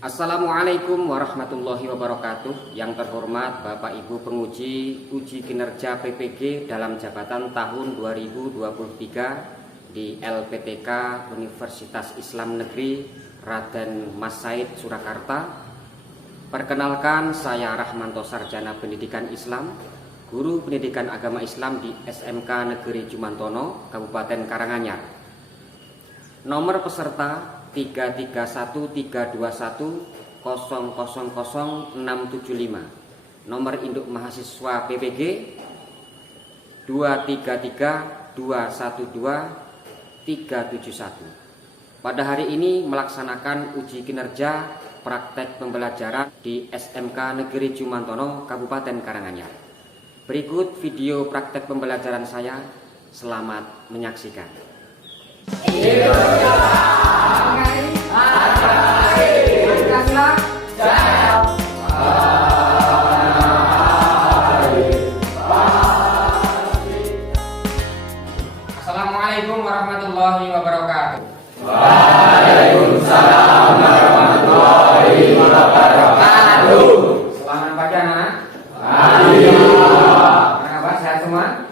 Assalamualaikum warahmatullahi wabarakatuh. Yang terhormat Bapak Ibu penguji uji kinerja PPG dalam jabatan tahun 2023 di LPTK Universitas Islam Negeri Raden Mas Said Surakarta. Perkenalkan, saya Rahmanto Sarjana Pendidikan Islam, Guru Pendidikan Agama Islam di SMK Negeri Jumantono, Kabupaten Karanganyar. Nomor peserta 3313210000675. Nomor induk mahasiswa PPG 233212371. Pada hari ini melaksanakan uji kinerja praktek pembelajaran di SMK Negeri Jumantono, Kabupaten Karanganyar. Berikut video praktek pembelajaran saya. Selamat menyaksikan. Assalamualaikum warahmatullahi wabarakatuh. Waalaikumsalam warahmatullahi wabarakatuh. Selamat pagi anak. Pagi. Apa sehat semua?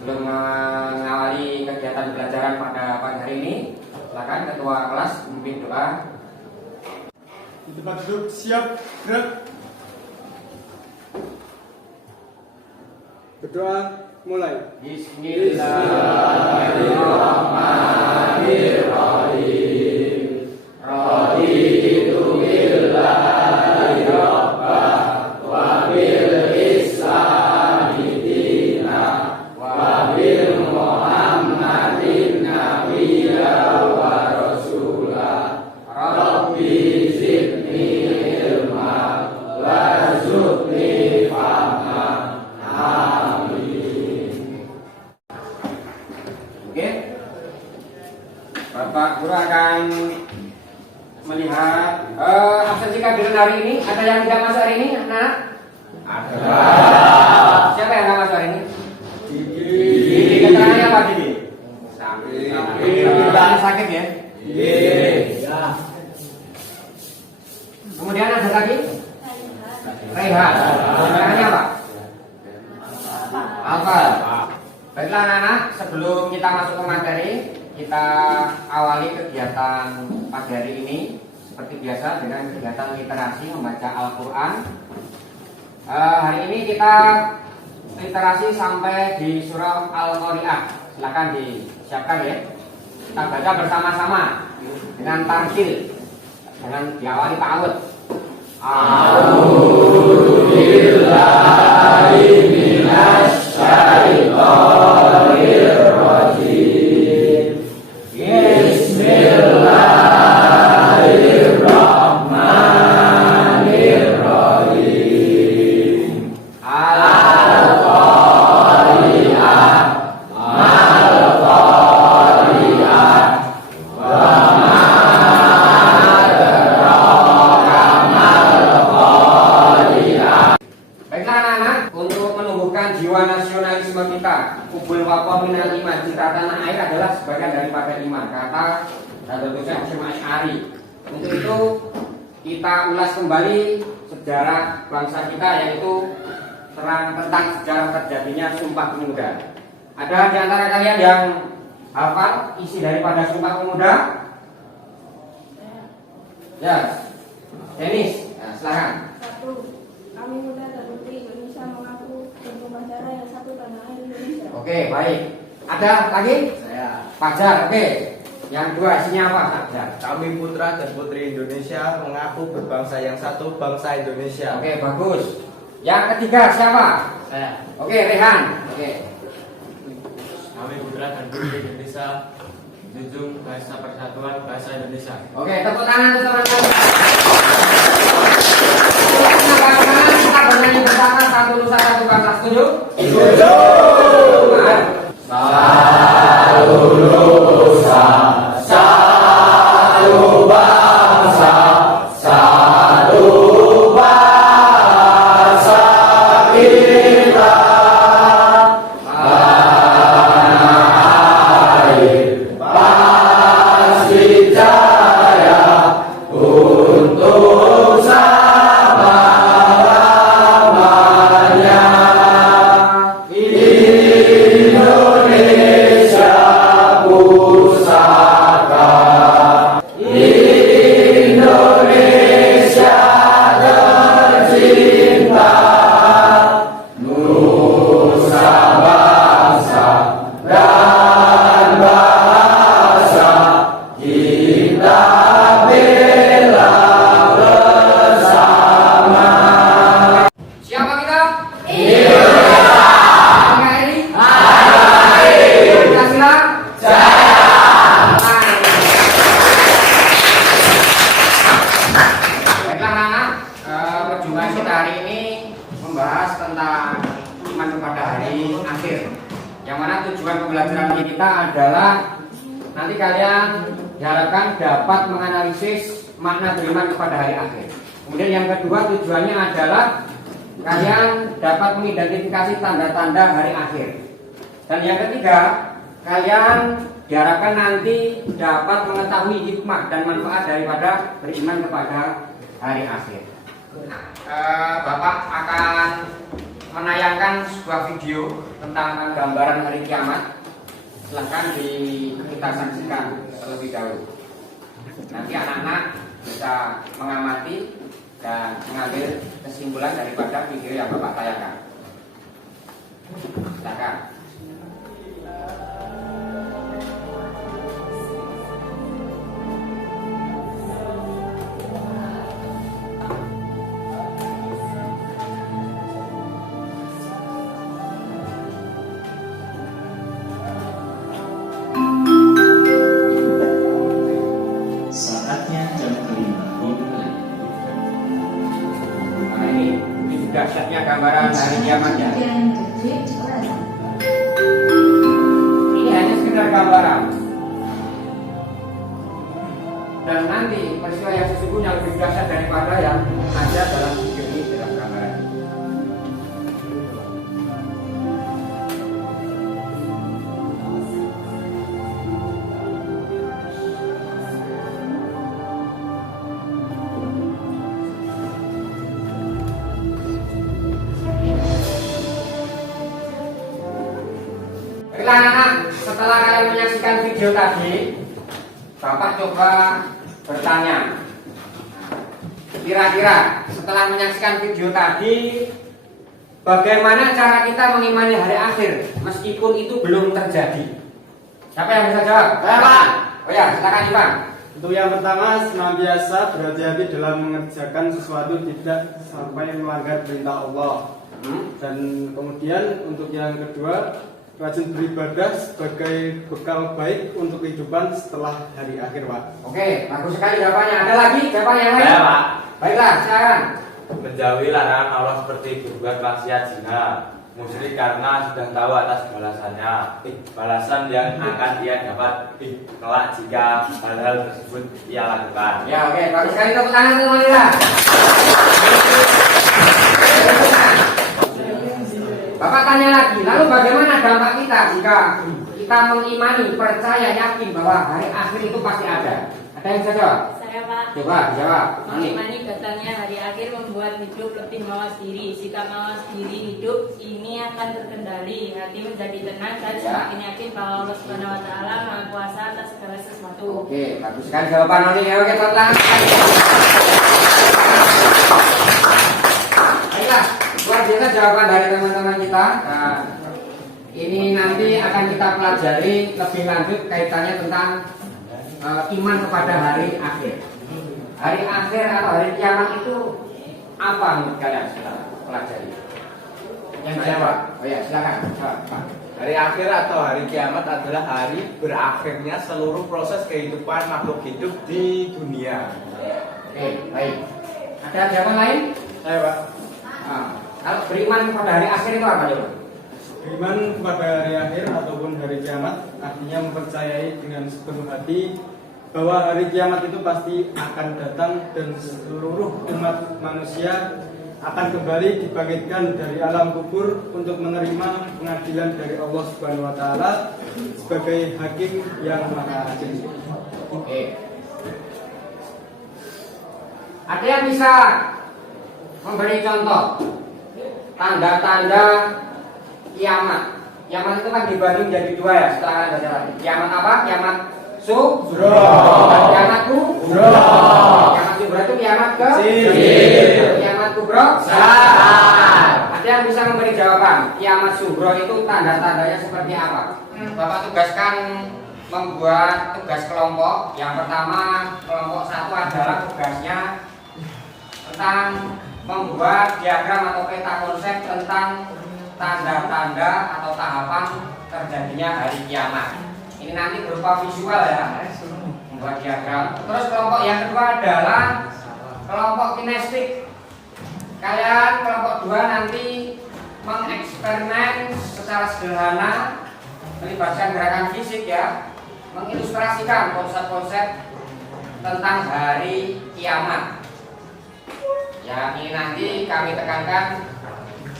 Sebelum mengawali kegiatan pembelajaran pada pagi hari ini, silakan ketua kelas memimpin doa. Di tempat duduk, siap, gerak. Berdoa, mulai. Bismillahirrahmanirrahim. Raditu billahi rabbah wa bil islami dina wa bil muhammadin nabiyya wa rasulah. Rabbi zidni ilma warzuqni fahma. Oke, Bapak Guru akan melihat absensi kabinet hari ini. Ada yang tidak masuk hari ini, anak? Ada. Siapa yang tidak masuk hari ini? Didi. Keterangannya apa, Didi? Sakit. Sakit ya? Iya. Kemudian ada lagi? Rehan. Keterangannya apa? Alfa. Baiklah anak-anak, sebelum kita masuk ke materi, kita awali kegiatan pagi hari ini seperti biasa dengan kegiatan literasi membaca Al-Quran. Hari ini kita literasi sampai di surah Al-Qari'ah. Silakan disiapkan ya. Kita baca bersama-sama dengan tartil, dengan diawali ta'awud. A'udzubillahi minasyaitonirrajim. Bismillahirrahmanirrahim. Al-Qari'ah, Mal-Qari'ah, wa ma adraka mal-Qari'ah. Baiklah anak-anak, untuk menumbuhkan jiwa nasionalisme kita, ubul waqah minal iman, cita tanah air adalah sebagian daripada iman, kata Dr. Hasyim Asy'ari. Untuk itu kita ulas kembali sejarah bangsa kita, yaitu tentang sejarah terjadinya Sumpah Pemuda. Ada di antara kalian yang hafal isi daripada Sumpah Pemuda? Ya, Denis, nah, silakan. 1. Kami muda dan putri Indonesia mengaku bersumpah darah yang satu tanah air Indonesia. Oke, baik. Ada lagi? Saya. Fajar, oke. Yang dua isinya apa, Fajar? Kami putra dan putri Indonesia mengaku berbangsa yang satu, bangsa Indonesia. Oke, bagus. Yang ketiga siapa? Saya. Oke, Rehan. Oke. Kami putra dan putri Indonesia menjunjung bahasa persatuan bahasa Indonesia. Oke, tepuk tangan untuk teman-teman. Kita bernyanyi bersama satu nusa satu bangsa. Setuju? Setuju. Satu nusa, satu bangsa, satu bahasa kita. Tanah air pasti jaya. adalah nanti kalian diharapkan dapat menganalisis makna beriman kepada hari akhir. Kemudian yang kedua tujuannya adalah kalian dapat mengidentifikasi tanda-tanda hari akhir. Dan yang ketiga, kalian diharapkan nanti dapat mengetahui hikmah dan manfaat daripada beriman kepada hari akhir. Bapak akan menayangkan sebuah video tentang gambaran hari kiamat. Silahkan kita saksikan terlebih dahulu. Nanti anak-anak bisa mengamati dan mengambil kesimpulan daripada video yang Bapak tayangkan. Silakan. Saatnya jam kelima dimulai. Nah, ini dahsyatnya gambaran hari kiamat ya. Ini hanya sekedar gambaran. Dan nanti peristiwa yang sesungguhnya lebih dahsyat daripada yang ada dalam video ini, dalam gambaran. Baiklah anak-anak, setelah kalian menyaksikan video tadi, Bapak coba bertanya. Kira-kira setelah menyaksikan video tadi, bagaimana cara kita mengimani hari akhir meskipun itu belum terjadi? Siapa yang bisa jawab? Saya Pak. Oh ya, silakan Ivan. Untuk yang pertama, senantiasa berhati-hati dalam mengerjakan sesuatu tidak sampai melanggar perintah Allah. Dan kemudian untuk yang kedua, rajin beribadah sebagai bekal baik untuk kehidupan setelah hari akhir, Pak. Oke, bagus sekali jawabannya. Ada lagi jawaban yang lain? Ya, Pak. Baiklah, silakan. Menjauhi larangan Allah seperti berbuat maksiat zina, musyrik karena sudah tahu atas balasannya, balasan yang akan ia dapat kelak jika hal-hal tersebut ia lakukan. Ya, oke, bagus sekali, tepuk tangan semuanya. Bapak tanya lagi, lalu bagaimana dampak kita jika kita mengimani, percaya, yakin bahwa hari akhir itu pasti ada? Ada yang bisa jawab? Saya Pak. Coba jawab. Mengimani datangnya hari akhir membuat hidup lebih mawas diri. Jika mawas diri hidup ini akan terkendali, hati menjadi tenang dan semakin yakin bahwa Allah Subhanahu Wa Taala Maha Kuasa atas segala sesuatu. Oke, bagus sekali jawaban Noni. Oke, tepuk tangan. Baiklah, luar biasa jawaban dari teman-teman kita. Nah, ini nanti akan kita pelajari lebih lanjut kaitannya tentang iman kepada hari akhir. Hari akhir atau hari kiamat itu apa menurut kalian? Kita pelajari. Yang jawab. Oh ya, silakan. Pak. Hari akhir atau hari kiamat adalah hari berakhirnya seluruh proses kehidupan makhluk hidup di dunia. Oke, baik. Ada jawaban lain? Saya, Pak. Nah, kalau beriman kepada hari akhir itu apa coba? Beriman kepada hari akhir ataupun hari kiamat artinya mempercayai dengan sepenuh hati bahwa hari kiamat itu pasti akan datang dan seluruh umat manusia akan kembali dibangkitkan dari alam kubur untuk menerima pengadilan dari Allah Subhanahu Wa Taala sebagai hakim yang maha adil. Oke. Ada yang bisa memberi contoh tanda-tanda kiamat. Kiamat itu kan dibagi menjadi dua ya setelah kalian baca tadi. Kiamat apa? Kiamat Subro. Kiamat Kubro. Kiamat Subro itu kiamat ke? Kiamat Kubro? Ada yang bisa memberi jawaban? Kiamat Subro itu tanda-tandanya seperti apa? Bapak tugaskan membuat tugas kelompok. Yang pertama, kelompok satu adalah tugasnya tentang membuat diagram atau peta konsep tentang tanda-tanda atau tahapan terjadinya hari kiamat. Ini nanti berupa visual ya, membuat diagram. Terus kelompok yang kedua adalah kelompok kinestik. Kalian kelompok dua nanti mengeksperimen secara sederhana melibatkan gerakan fisik ya, mengilustrasikan konsep-konsep tentang hari kiamat. Ya, ini nanti kami tekankan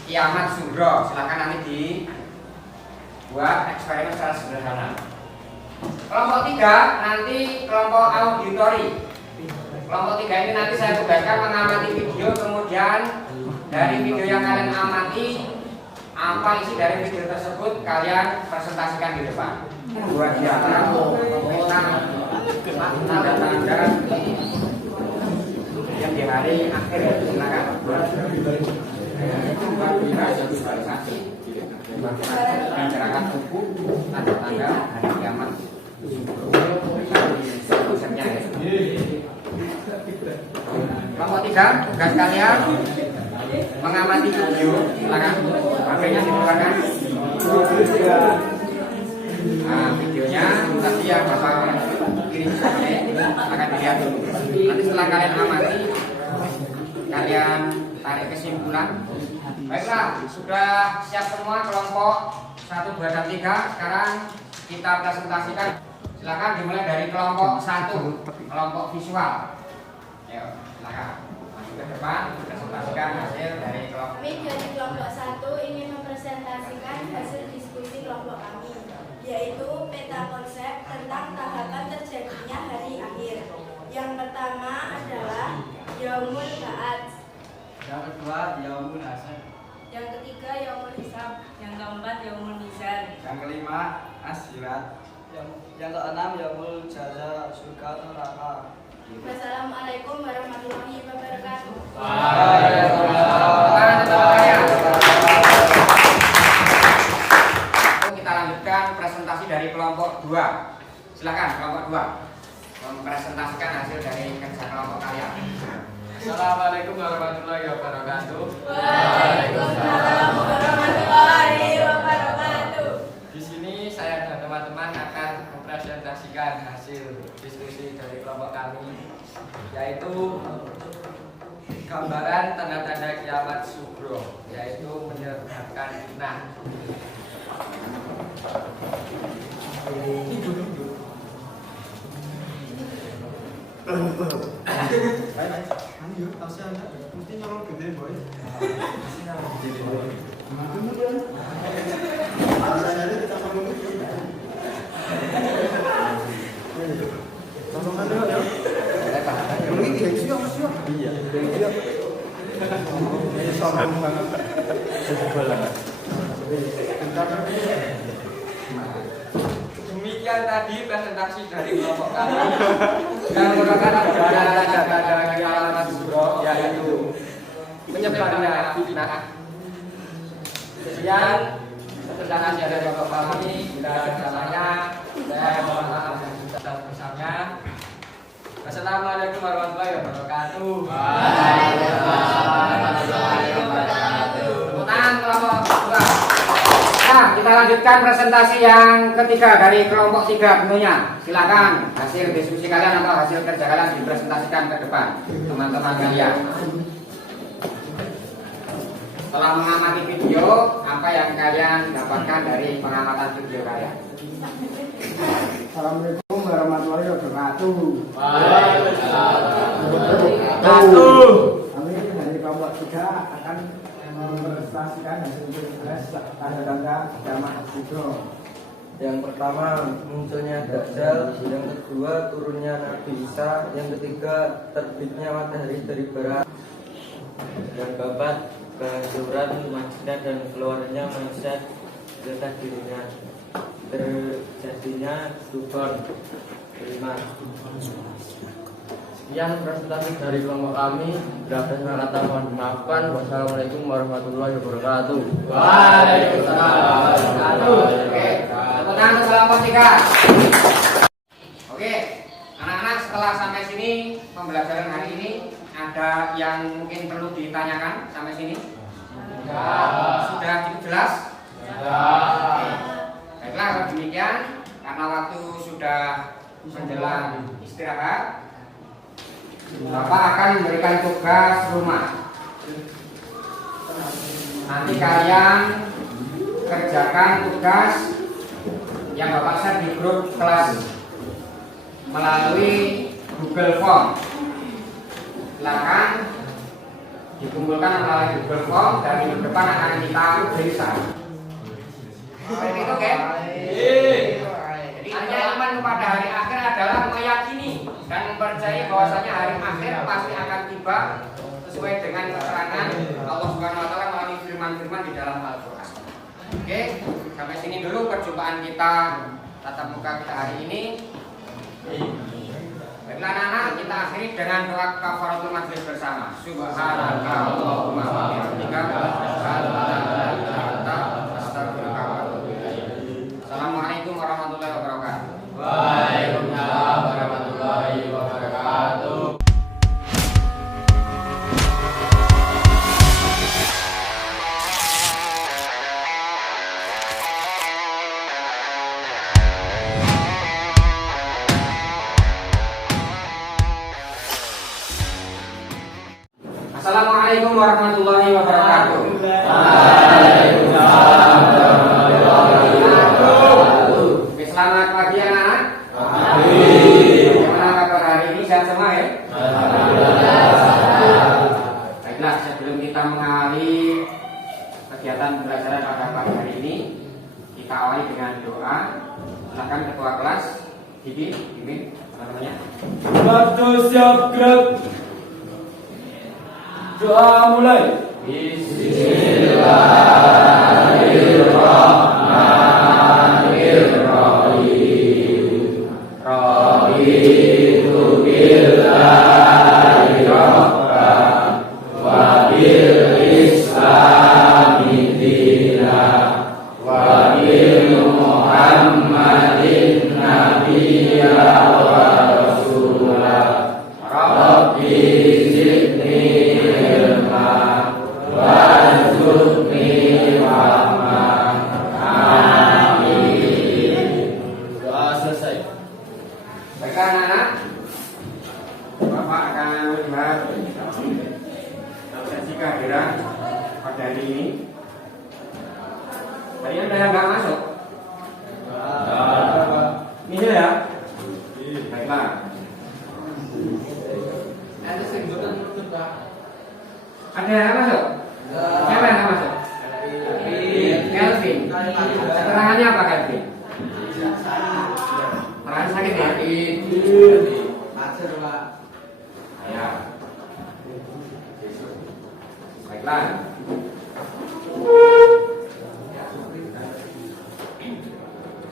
kiamat sugro. Silakan nanti dibuat eksperimen secara sederhana. Kelompok 3 nanti kelompok auditori. Kelompok 3 ini nanti saya tugaskan mengamati video, kemudian dari video yang kalian amati, apa isi dari video tersebut kalian presentasikan di depan. Buat diagram, tanda-tanda yang di hari akhir ya, silakan. Itu buat visualisasi. Gerakan tubuh, tanda-tanda hari kiamat. Konsepnya ya. Kelompok 3, tugas kalian mengamati video, silakan. HP-nya dikeluarkan. Nah, videonya tadi yang Bapak kirim akan dilihat dulu. Nanti setelah kalian amati, kalian tarik kesimpulan. Baiklah, sudah siap semua kelompok 1, 2, dan 3. Sekarang kita presentasikan. Silakan dimulai dari kelompok 1, kelompok visual. Ayo, silakan masuk ke depan, presentasikan hasil dari kelompok. Kami dari kelompok 1 ingin mempresentasikan hasil diskusi kelompok kami, yaitu peta konsep tentang tahapan terjadinya hari akhir. Yang pertama adalah Yaumul Ba'ats. Yang kedua, Yaumul Hasad. Yang ketiga Yaumul Hisab. Yang keempat Yaumul Mizan. Yang kelima, Asyirat. Yang keenam, Yaumul Jaza, surga neraka. Wassalamualaikum warahmatullahi wabarakatuh. Kita lanjutkan presentasi dari kelompok 2. Silakan kelompok 2 mempresentasikan hasil dari kerja kelompok kalian. Assalamualaikum warahmatullahi wabarakatuh. Waalaikumsalam warahmatullahi wabarakatuh. Di sini saya dan teman-teman akan mempresentasikan hasil diskusi dari kelompok kami, yaitu gambaran tanda-tanda kiamat sugro, yaitu menyebabkan fitnah. Mesti nyolong gede boy. Demikian tadi presentasi dari kelompok kami yang merupakan tanda-tanda kiamat sugro, yaitu menyebarnya fitnah. Sekian presentasi dari kelompok kami. Bila ada salahnya, saya mohon maaf dan juga besarnya. Wassalamualaikum warahmatullahi wabarakatuh. Tepuk tangan kelompok 2. Nah, kita lanjutkan presentasi yang ketiga dari kelompok 3 tentunya. Silakan hasil diskusi kalian atau hasil kerja kalian dipresentasikan ke depan teman-teman kalian. Setelah mengamati video, apa yang kalian dapatkan dari pengamatan video kalian? Assalamualaikum warahmatullahi wabarakatuh. Kami dari kelompok 3 akan mempresentasikan hasil tanda-tanda kiamat sugro. Yang pertama, munculnya Dajjal. Yang kedua, turunnya Nabi Isa. Yang ketiga, terbitnya matahari dari barat. Yang keempat, kehancuran manusia dan keluarnya manusia serta dirinya. Terjadinya Tuhan. Kelima. Sekian presentasi dari kelompok kami. Bila ada kata mohon dimaafkan. Wassalamualaikum warahmatullahi wabarakatuh. Waalaikumsalam warahmatullahi wabarakatuh. Oke, tepuk tangan untuk kelompok 3. Oke, anak-anak, setelah sampai sini pembelajaran hari ini, ada yang mungkin perlu ditanyakan sampai sini? Sudah cukup jelas? Oke. Baiklah, kalau demikian, karena waktu sudah menjelang istirahat, Bapak akan memberikan tugas rumah. Nanti kalian kerjakan tugas yang Bapak share di grup kelas melalui Google Form. Silakan dikumpulkan melalui Google Form dan minggu depan akan kita berikan. Seperti itu kan? Jadi hanya iman kepada hari akhir adalah meyakini dan mempercayai bahwasanya hari akhir pasti akan tiba sesuai dengan keterangan Allah Subhanahu wa taala melalui firman-firman di dalam Al-Qur'an. Oke, sampai sini dulu perjumpaan kita tatap muka kita hari ini. Baiklah anak-anak, kita akhiri dengan doa kafaratul majlis bersama. Subhanakallahumma wa bihamdika asyhadu an la ilaha illa anta astaghfiruka wa atubu ilaik. Assalamualaikum warahmatullahi wabarakatuh. Waalaikumsalam warahmatullahi wabarakatuh. Assalamualaikum warahmatullahi wabarakatuh. Waalaikumsalam warahmatullahi wabarakatuh. Oke, selamat pagi anak-anak. Pagi. Bagaimana kabar hari ini? Sehat semua ya? Alhamdulillah. Baiklah, sebelum kita mengawali kegiatan pembelajaran pada pagi hari ini, kita awali dengan doa. Silakan ketua kelas, Didi, apa namanya? Waktu siap gerak. Doa mulai. Bismillahirrahmanirrahim. Raditu billahi rabban wa bil islami dinan wa bil muhammadin nabiyya wa rasulah. Rabbi zidni warzuqni rahmah. Amin. Doa selesai. Baiklah anak-anak, Bapak akan melihat absensi kehadiran pada hari ini. Tadi ada yang nggak masuk? Ini ya? Baiklah. Ada yang masuk? Siapa yang masuk? Kelvin. Keterangannya apa Kelvin? Terang sakit ya? Ya. Baiklah.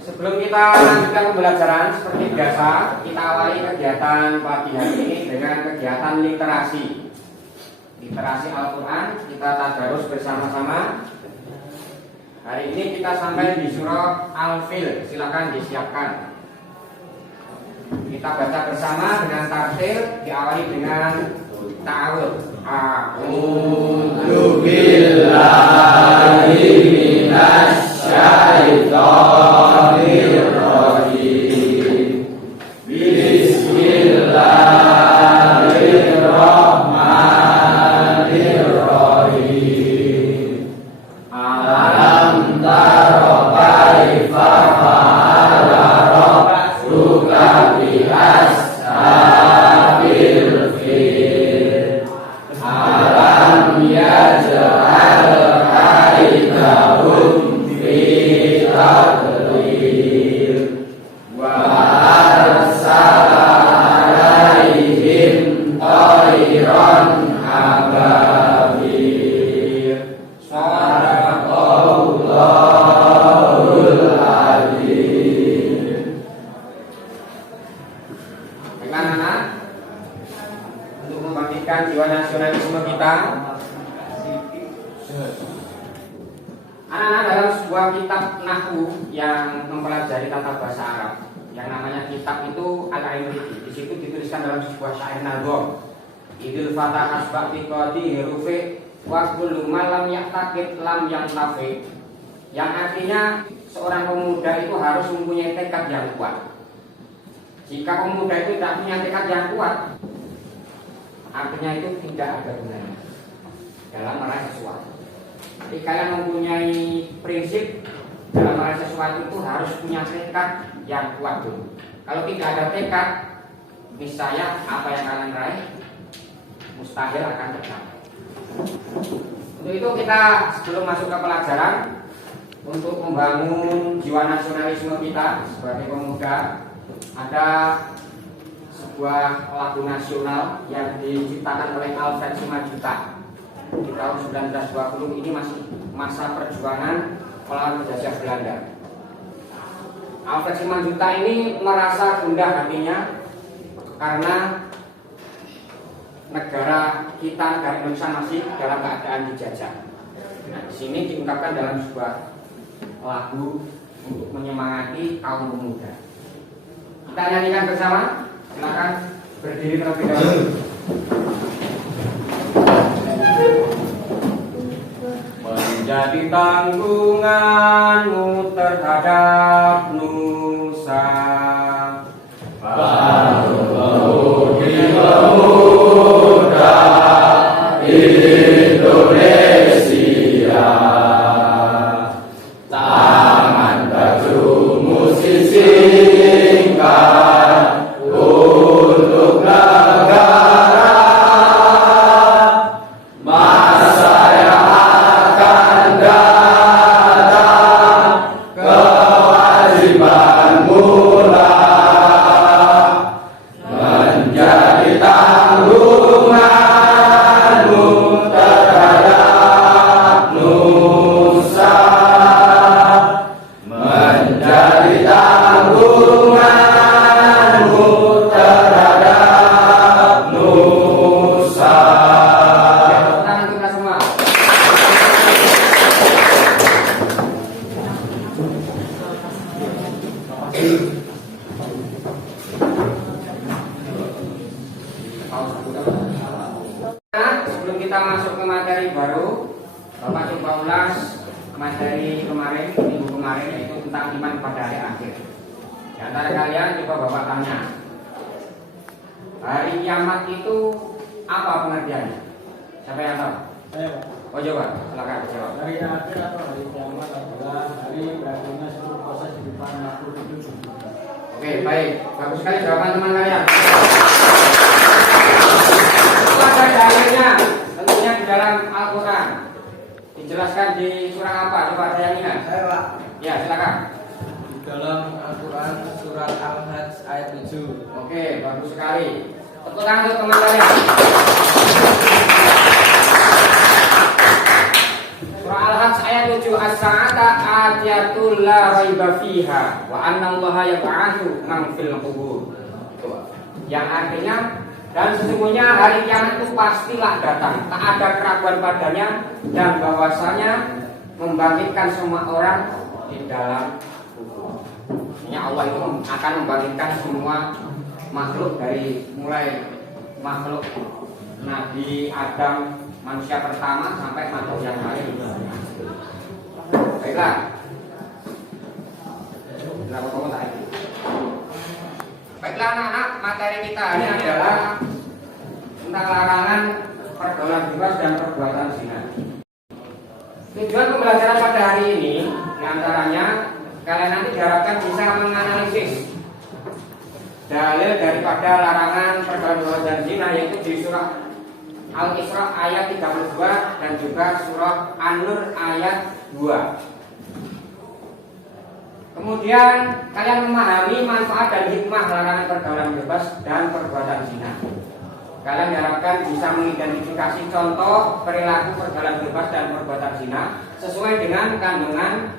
Sebelum kita lanjutkan pembelajaran seperti biasa, kita awali kegiatan pagi hari ini dengan kegiatan literasi. Literasi Al-Quran, kita tadarus bersama-sama. Hari ini kita sampai di surah Al-Fil. Silakan disiapkan. Kita baca bersama dengan tartil, diawali dengan ta'awud. A'udzu billahi minasy syaithanir rajim. Bismillahirrahmanirrahim. Alam tara kaifa fa'ala rabbuka bi ashabil fil. Alam yaj'al kaidahum fi tadlil wa arsala alaihim tayran ababil. Sadaqallahul azim. Baiklah anak, untuk membangkitkan jiwa nasionalisme kita, anak-anak dalam sebuah kitab nahwu yang mempelajari tata bahasa Arab, yang namanya kitab itu Al-Aimriti. Di situ dituliskan dalam sebuah syair nazom, Idul fatah asbab biqadi hirufi wa kullu malam yaqtaqid lam yantafi. Yang artinya seorang pemuda itu harus mempunyai tekad yang kuat. Jika pemuda itu tidak punya tekad yang kuat, artinya itu tidak ada gunanya dalam meraih sesuatu. Jadi kalian mempunyai prinsip dalam meraih sesuatu itu harus punya tekad yang kuat dulu. Kalau tidak ada tekad, niscaya apa yang kalian raih mustahil akan tercapai. Untuk itu kita sebelum masuk ke pelajaran, untuk membangun jiwa nasionalisme kita sebagai pemuda, ada sebuah lagu nasional yang diciptakan oleh Alfred Simanjuntak di tahun 1920. Ini masih masa perjuangan melawan penjajah Belanda. Alfred Simanjuntak ini merasa gundah hatinya karena negara kita, negara Indonesia masih dalam keadaan dijajah. Nah, di sini diungkapkan dalam sebuah lagu untuk menyemangati kaum pemuda. Kita nyanyikan bersama. Silakan berdiri terlebih dahulu. Menjadi tanggunganmu terhadap nusa, Budi pemuda Indonesia, tangan bajumu sisingkan untuk negara, masa yang akan datang, kewajibanmu lah menjadi tanggunganmu terhadap nusa, menjadi tanggunganmu terhadap nusa. tangan kita semua. Nah, sebelum kita masuk ke materi baru, Bapak coba ulas materi kemarin, minggu kemarin, yaitu tentang iman pada hari akhir. Di antara kalian coba Bapak tanya, hari kiamat itu apa pengertiannya? Siapa yang tahu? Saya, Pak. Oh coba, silakan jawab. Hari akhir atau hari kiamat adalah hari berakhirnya seluruh proses kehidupan makhluk hidup. Oke, baik. Bagus sekali jawaban teman kalian. Itu ada dalilnya, tentunya di dalam Al-Quran. Dijelaskan di surah apa? Coba ada yang ingat? Saya, Pak. Ya, silakan. Di dalam Al-Quran surat Al-Hajj ayat 7. Oke, bagus sekali. Tepuk tangan untuk teman kalian. Surah Al-Hajj ayat 7, as-sa'ata atiyatul la raiba fiha wa annallaha yab'atsu man fil qubur. Yang artinya, dan sesungguhnya hari kiamat itu pastilah datang, tak ada keraguan padanya, dan bahwasanya membangkitkan semua orang di dalam kubur. Artinya Allah itu akan membangkitkan semua makhluk, dari mulai makhluk Nabi Adam, manusia pertama, sampai makhluk yang lain. Baiklah. Berapa komentar ini? Baiklah anak-anak, materi kita ini adalah tentang larangan pergaulan bebas dan perbuatan zina. Tujuan pembelajaran pada hari ini diantaranya kalian nanti diharapkan bisa menganalisis dalil daripada larangan pergaulan bebas dan zina, yaitu di surah Al-Isra ayat 32 dan juga surah An-Nur ayat 2. Kemudian kalian memahami manfaat dan hikmah larangan pergaulan bebas dan perbuatan zina. Kalian diharapkan bisa mengidentifikasi contoh perilaku pergaulan bebas dan perbuatan zina sesuai dengan kandungan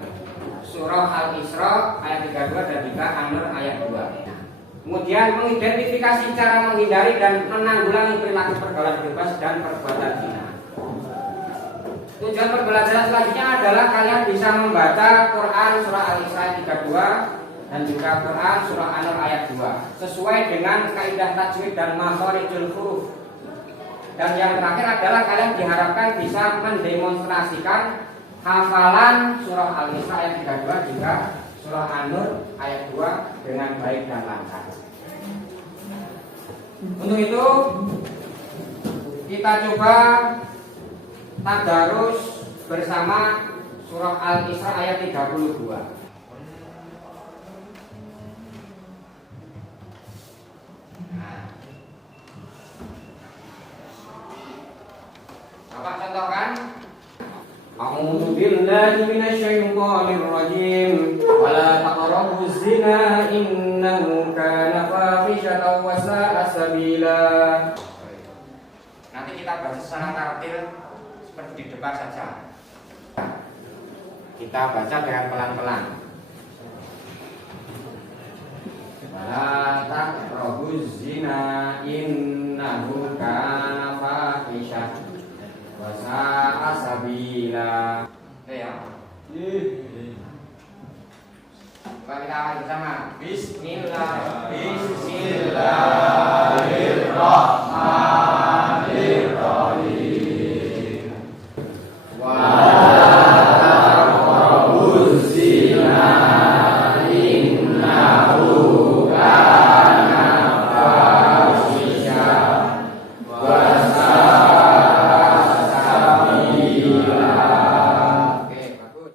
surah Al-Isra ayat 32 dan juga An-Nur ayat 2. Kemudian mengidentifikasi cara menghindari dan menanggulangi perilaku pergaulan bebas dan perbuatan zina. Tujuan pembelajaran selanjutnya adalah kalian bisa membaca Quran surah Al-Isra ayat 32 dan juga Quran surah An-Nur ayat 2 sesuai dengan kaidah tajwid dan makharijul huruf. Dan yang terakhir adalah kalian diharapkan bisa mendemonstrasikan hafalan surah Al-Isra ayat 32 juga surah An-Nur ayat 2 dengan baik dan lancar. Untuk itu kita coba tadarus bersama Surah Al-Isra ayat 32. Bapak contohkan. A'udzu billahi minasyaitonir rajim. Wala taqrabuz zina innahu kana fahishatan wa sa'a sabila. Nanti kita baca secara tartil seperti di depan saja. Kita baca dengan pelan-pelan. Wala taqrabuz zina innahu kana fahishatan wa sa'a sabila. Ya. Coba kita awal bersama. Bismillah. Bismillahirrahmanirrahim. Wa taqrabuz zina innahu kana fahisha wa sa'a sabila. Oke, bagus.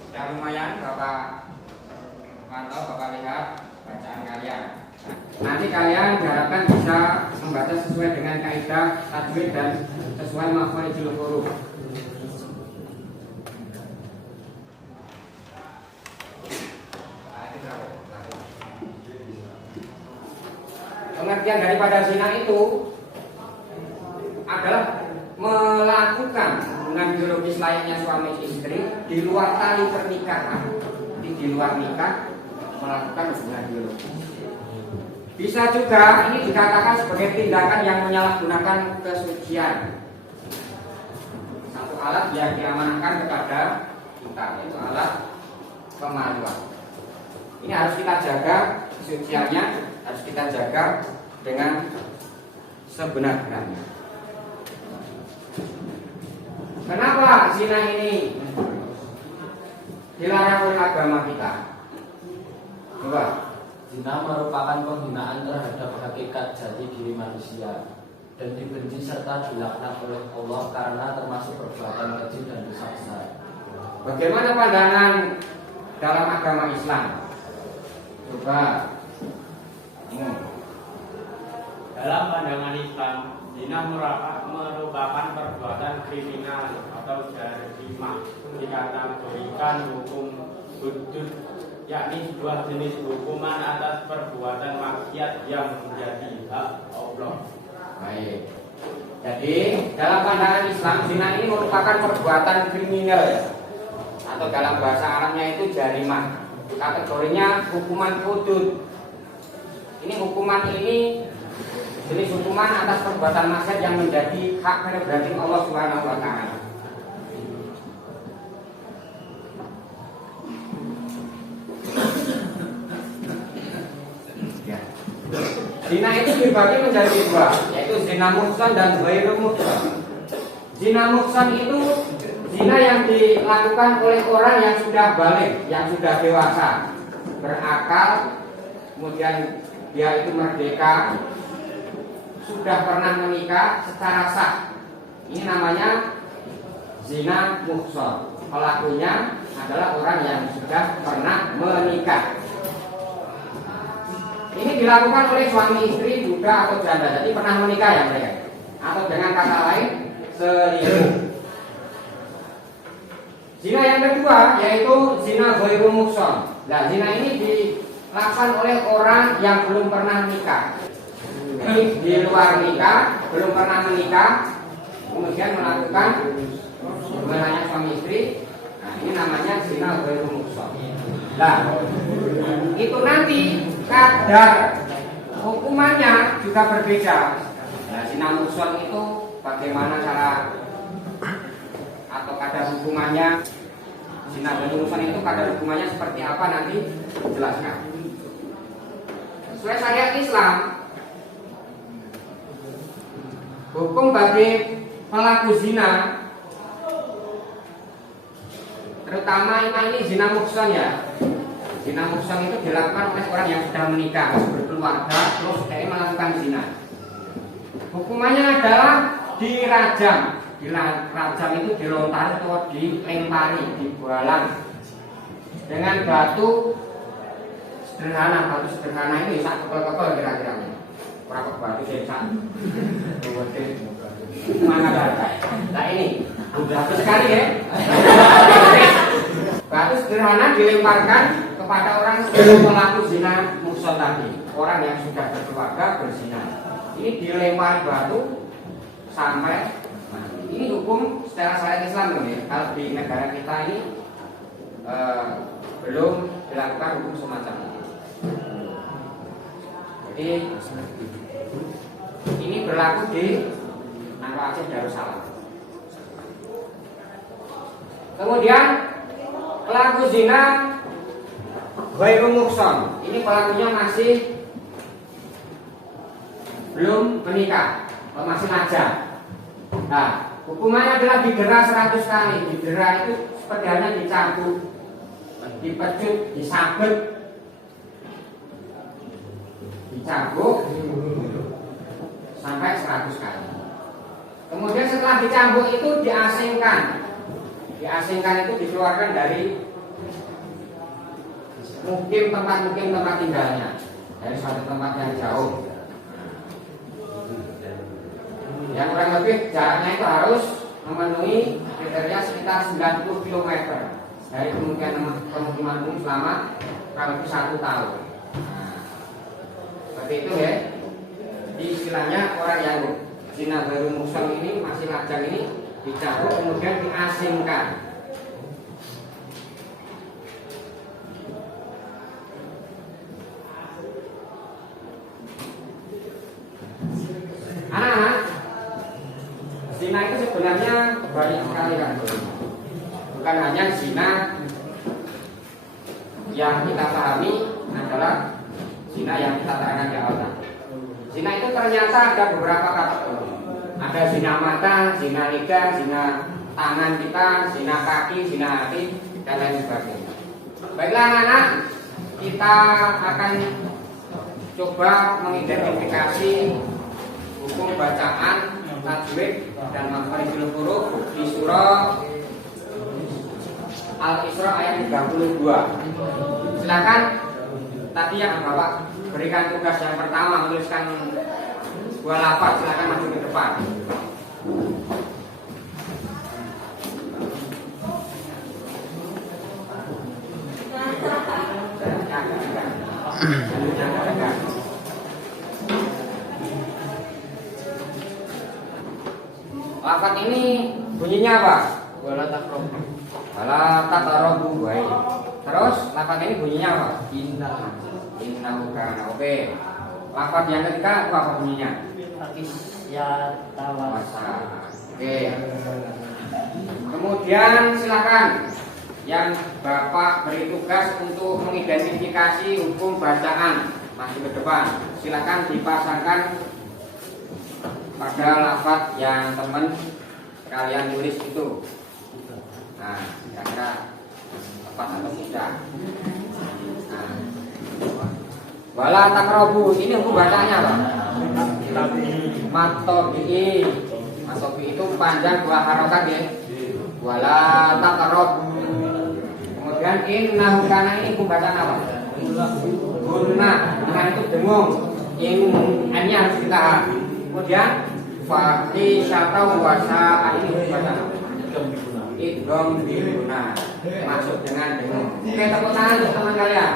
Sudah lumayan Bapak pantau, Bapak lihat bacaan kalian. Nanti kalian diharapkan bisa membaca sesuai dengan kaidah tajwid dan sesuai makharijul huruf. Pengertian daripada zina itu adalah melakukan hubungan biologis layaknya suami istri di luar tali pernikahan. Di luar nikah melakukan hubungan biologis. Bisa juga ini dikatakan sebagai tindakan yang menyalahgunakan kesucian. Satu alat yang diamanahkan kepada kita, yaitu alat kemaluan. Ini harus kita jaga kesuciannya, harus kita jaga dengan sebenar-benarnya. Kenapa zina ini dilarang oleh agama kita? Coba. Zina merupakan penghinaan terhadap hakikat jati diri manusia dan dibenci serta dilaknat oleh Allah karena termasuk perbuatan keji dan dosa besar. Bagaimana pandangan dalam agama Islam? Coba. Dalam pandangan Islam, zina merupakan perbuatan kriminal atau jarimah dikategorikan hukum hudud, yakni sebuah jenis hukuman atas perbuatan maksiat yang menjadi hak Allah. Baik. Jadi dalam pandangan Islam, zina ini merupakan perbuatan kriminal atau dalam bahasa Arabnya itu jarimah. Kategorinya hukuman hudud. Ini hukuman ini jenis hukuman atas perbuatan maksiat yang menjadi hak prerogatif Allah Subhanahu wa taala. Zina itu dibagi menjadi dua, yaitu zina muhsan dan ghairu muhsan. Zina muhsan itu zina yang dilakukan oleh orang yang sudah balik, yang sudah dewasa, berakal, kemudian dia itu merdeka, sudah pernah menikah secara sah. Ini namanya zina muhsan. Pelakunya adalah orang yang sudah pernah menikah. Ini dilakukan oleh suami istri, budak atau janda. Jadi pernah menikah ya mereka. Atau dengan kata lain selingkuh. Zina yang kedua yaitu zina ghairu muhsan. Nah, zina ini dilakukan oleh orang yang belum pernah nikah. Di luar nikah, belum pernah menikah, kemudian melakukan hubungan suami istri. Nah, ini namanya zina ghairu muhsan. Nah, itu nanti kadar hukumannya juga berbeda. Nah, zina muhsan itu bagaimana cara atau kadar hukumannya? Zina ghairu muhsan itu kadar hukumannya seperti apa nanti jelaskan. Sesuai syariat Islam, hukum bagi pelaku zina, terutama ini zina muhsan ya. Zina muhsan itu dilakukan oleh orang yang sudah menikah, berkeluarga, terus dia melakukan zina. Hukumannya adalah dirajam rajam itu dilontari atau dilempari, dibualan dengan batu sederhana. Batu sederhana itu bisa kepel-kepel kira-kira. Berapa batu sih bisa? Mana ada? Nah ini batu sekali ya. Batu sederhana dilemparkan kepada orang pelaku zina muhsan tadi, orang yang sudah berkeluarga berzina. Ini dilempari batu sampai mati. Ini hukum secara syariat Islam loh ya. Kalau di negara kita ini belum dilakukan hukum semacam ini. Jadi ini berlaku di Nangka Aceh Darussalam. Kemudian pelaku zina ghairu muhsan, ini pelakunya masih belum menikah, masih lajang. Nah, hukumannya adalah didera 100 kali. Didera itu seperti halnya dicambuk, dipecut, disabet, dicambuk sampai 100 kali. Kemudian setelah dicambuk itu diasingkan. Diasingkan itu dikeluarkan dari tempat tinggalnya, dari suatu tempat yang jauh. Yang kurang lebih jaraknya itu harus memenuhi kriteria sekitar 90 km dari pemukiman umum selama kurang lebih 1 tahun. Nah, seperti itu ya. Jadi istilahnya orang yang zina ghairu muhsan ini masih lajang ini dicabut kemudian diasingkan. Anak-anak, zina itu sebenarnya banyak sekali kan. Bukan hanya zina yang kita pahami adalah zina yang kita terangkan di awal. Zina itu ternyata ada beberapa kategori. Ada zina mata, zina lidah, zina tangan kita, zina kaki, zina hati, dan lain sebagainya. Baiklah anak-anak, kita akan coba mengidentifikasi hukum bacaan, tajwid, dan makharijul huruf di surah Al-Isra ayat 32. Silakan, tadi yang Bapak berikan tugas yang pertama menuliskan sebuah lafaz, silakan maju ke depan. Lafaz ini bunyinya apa? Wala taqrabu. Baik. Terus lafaz ini bunyinya apa? Innahu kana. Oke. Lafaz yang ketiga apa bunyinya? Isyatawasa. Oke. Kemudian silakan yang Bapak beri tugas untuk mengidentifikasi hukum bacaan masuk ke depan. Silakan dipasangkan pada lafaz yang teman kalian tulis itu. Nah, kira-kira tepat atau tidak? Nah, wala taqrabu, ini hukum bacaannya apa? Matobi. Matobi itu panjang dua harokat ya. Wala taqrabu. Kemudian innahu kana, ini hukum bacaan apa? Guna, dengan itu dengung. N-nya harus ditahan. Kemudian Fati syatau wasa, ini hukum bacaan apa? Idgham biguna, masuk dengan dengung. Oke, tepuk tangan untuk teman kalian.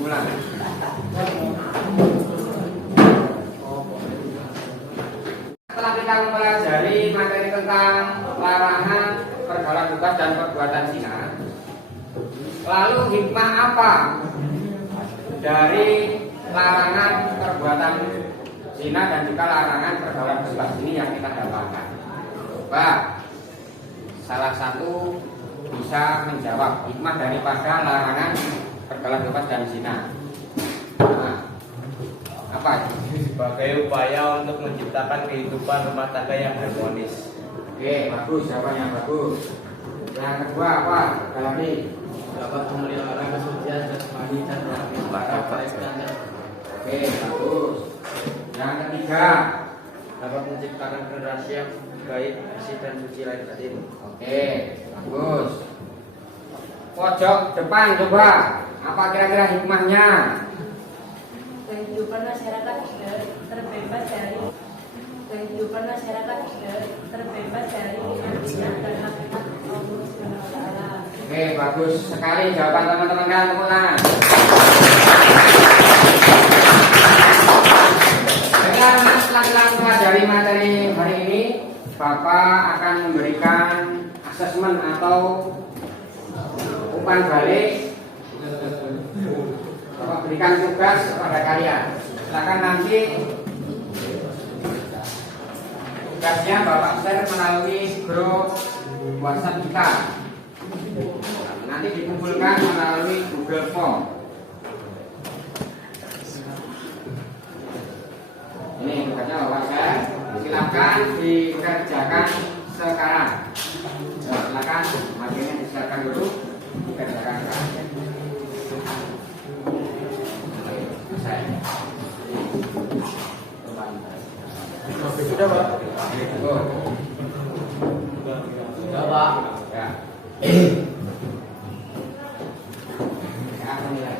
Bulan. Setelah kita mempelajari materi tentang larangan pergaulan bebas dan perbuatan zina, lalu hikmah apa dari larangan perbuatan zina dan juga larangan pergaulan bebas ini yang kita dapatkan? Coba salah satu bisa menjawab hikmah daripada larangan pergaulan bebas dan zina. Nah, apa itu? Sebagai upaya untuk menciptakan kehidupan rumah tangga yang harmonis. Oke, bagus, jawabannya bagus. Yang kedua apa? Dalami. dapat memelihara kesucian jasmani dan rohani Oke, bagus. Yang ketiga, dapat menciptakan generasi yang baik, bersih dan suci lahir batin. oke, bagus. Pojok depan coba. Apa kira-kira hikmahnya? Kehidupan masyarakat terbebas dari keyakinan dan hakikat Allah Subhanahu wa taala. Oke, bagus sekali jawaban teman-teman kan, tepuk tangan. Baiklah, setelah kita mempelajari materi hari ini, Bapak akan memberikan asesmen atau umpan balik. Bapak berikan tugas kepada kalian. Silakan nanti tugasnya Bapak share melalui grup WhatsApp kita. Nanti dikumpulkan melalui Google Form. Ini tugasnya Bapak share. Silakan dikerjakan sekarang. Silakan materinya disiapkan dulu, dikerjakan sekarang. Sudah, Pak? Sudah, Pak. Ya. Saya akan nilai.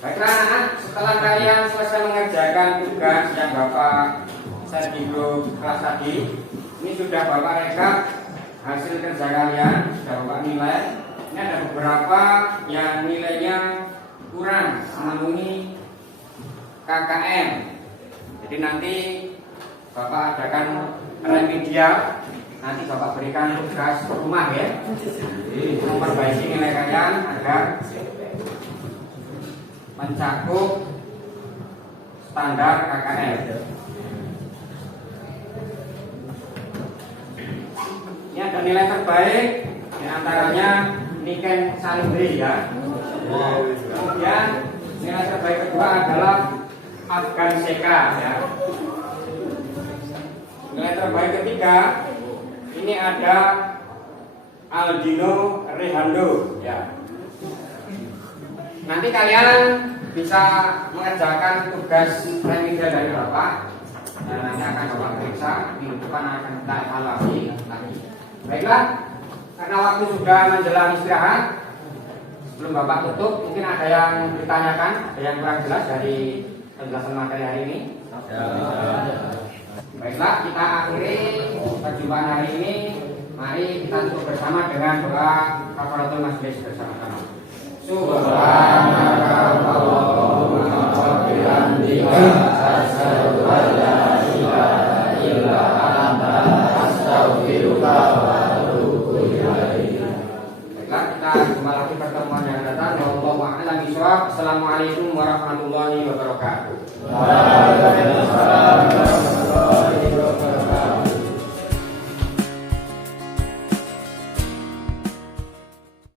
Baiklah anak, setelah kalian selesai mengerjakan tugas yang Bapak share di grup kelas tadi, ini sudah Bapak rekap hasil kerja kalian, sudah Bapak nilai. Ini ada beberapa yang nilainya kurang memenuhi KKM. Jadi nanti Bapak adakan remedial. Nanti Bapak berikan tugas rumah ya, memperbaiki nilai kalian agar mencakup standar KKM. Ini ada nilai terbaik, diantaranya Niken Salibri ya. Kemudian nilai terbaik kedua adalah Afgan Seka ya. Nilai terbaik ketiga ini ada Aldino Rehando ya. Nanti kalian bisa mengerjakan tugas remedial dari Bapak dan nanti akan Bapak periksa, minggu depan akan kita evaluasi lagi. Baiklah, karena waktu sudah menjelang istirahat, sebelum Bapak tutup, mungkin ada yang ditanyakan, ada yang kurang jelas dari penjelasan materi hari ini. Baiklah, kita akhiri perjumpaan hari ini. Mari kita tutup bersama dengan doa kafaratul majlis bersama-sama. Subhanaka Allahumma wa bihamdika asyhadu an la ilaha illa anta astaghfiruka wa atubu ilaik. Baiklah, kita jumpa lagi pertemuan yang datang. Wallahu a'lam bishawab. Assalamualaikum warahmatullahi wabarakatuh.